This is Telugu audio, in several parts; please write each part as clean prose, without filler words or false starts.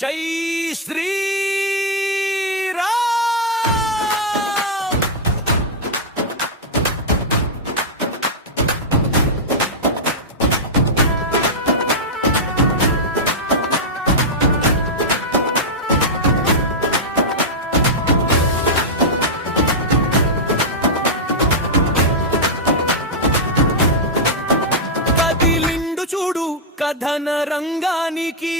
జై శ్రీరామ్. కదిలిండు చూడు కథన రంగానికి,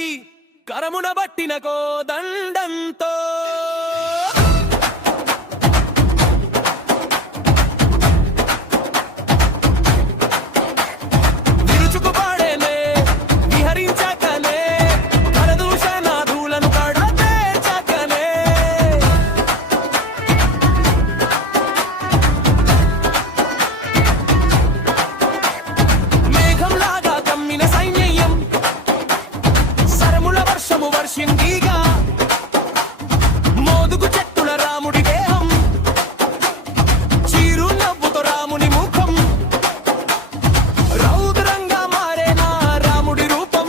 కరమున బట్టిన కోదండంతో విరుచుకు పాడేలే విహరించకలే, కరదూషణాదులను కడతేర్చకలే. మేఘంలాగా కమ్మిన సైన్యం సరముల వర్షము వర్షింగిగా, మోదుగు చెట్టుల రాముడి దేహం, చీరు నవ్వుతో రాముని ముఖం, రౌద్రంగా మారేనా రాముడి రూపం,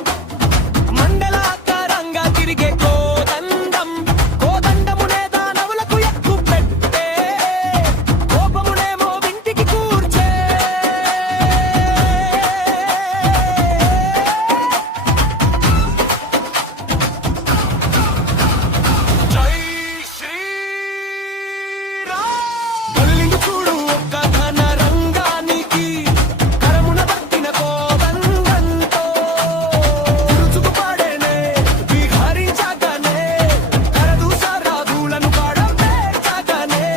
మండలాకారంగా తిరిగే కోదండం. కోదండమునే దానవులకు ఎక్కు పెట్టే, కోపమునేమో వింటికి కూర్చే. జై శ్రీరామ్. కదిలిండు చూడు ఒక్క ఘన రంగానికి, కరమున పట్టిన కోదండంతో విరుచుకు పాడేనే విహరించగనే, కరదూషణాదులను కడతేర్చగనే.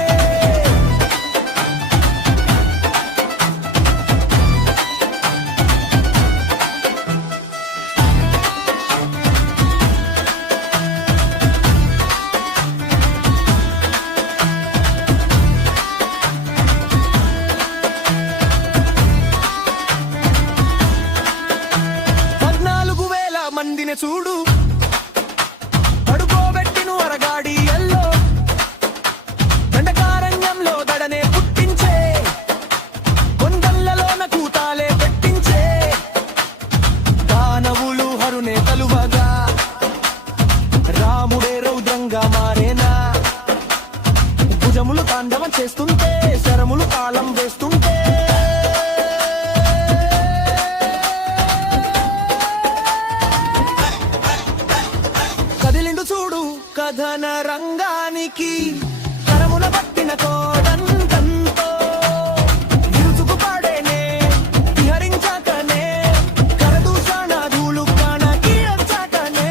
పద్నాలుగు వేల మందిని చూడు, పడుకోబెట్టిను అరగాడి ఎల్లో, దండకారణ్యంలో దడనే పుట్టించే, కొండలలోన కూతాలే పెట్టించే. దానవులు హరునే తలువగా, రాముడే రౌద్రంగా మారేనా, భుజములు తాండవం చేస్తుంటే, శరములు తాళం వేస్తుంటే. కదిలిండు చూడు కథన రంగానికి, కరమున పట్టిన కోదండంతో విరుచుకు పాడేనే విహరించకనే, కరదూషణాదులు కణకీర్చకనే.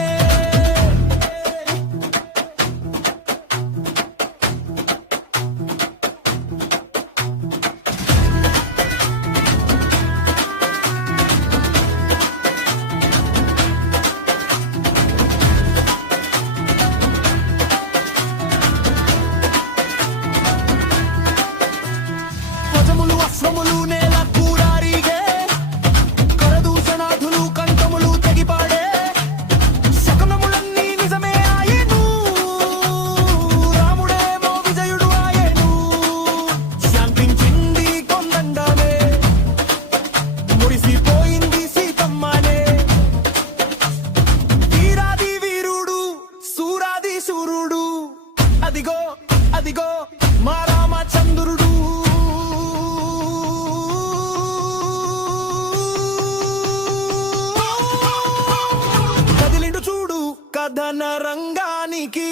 ధ్వజములు అశ్వములు నేల కూరారిగే, కరదూషణాదులు కంఠములు తెగిపాడే, శకునములన్నీ నిజమే ఆయెను, రాముడేమో విజయుడు ఆయెను. శాంతించింది కొందండమే, మురిసిపోయింది సీతమ్మనే, వీరాది వీరుడు సూరాది శూరుడు, అదిగో అదిగో మా రామచంద్రుడు. కదిలిండు చూడు కథన రంగానికి,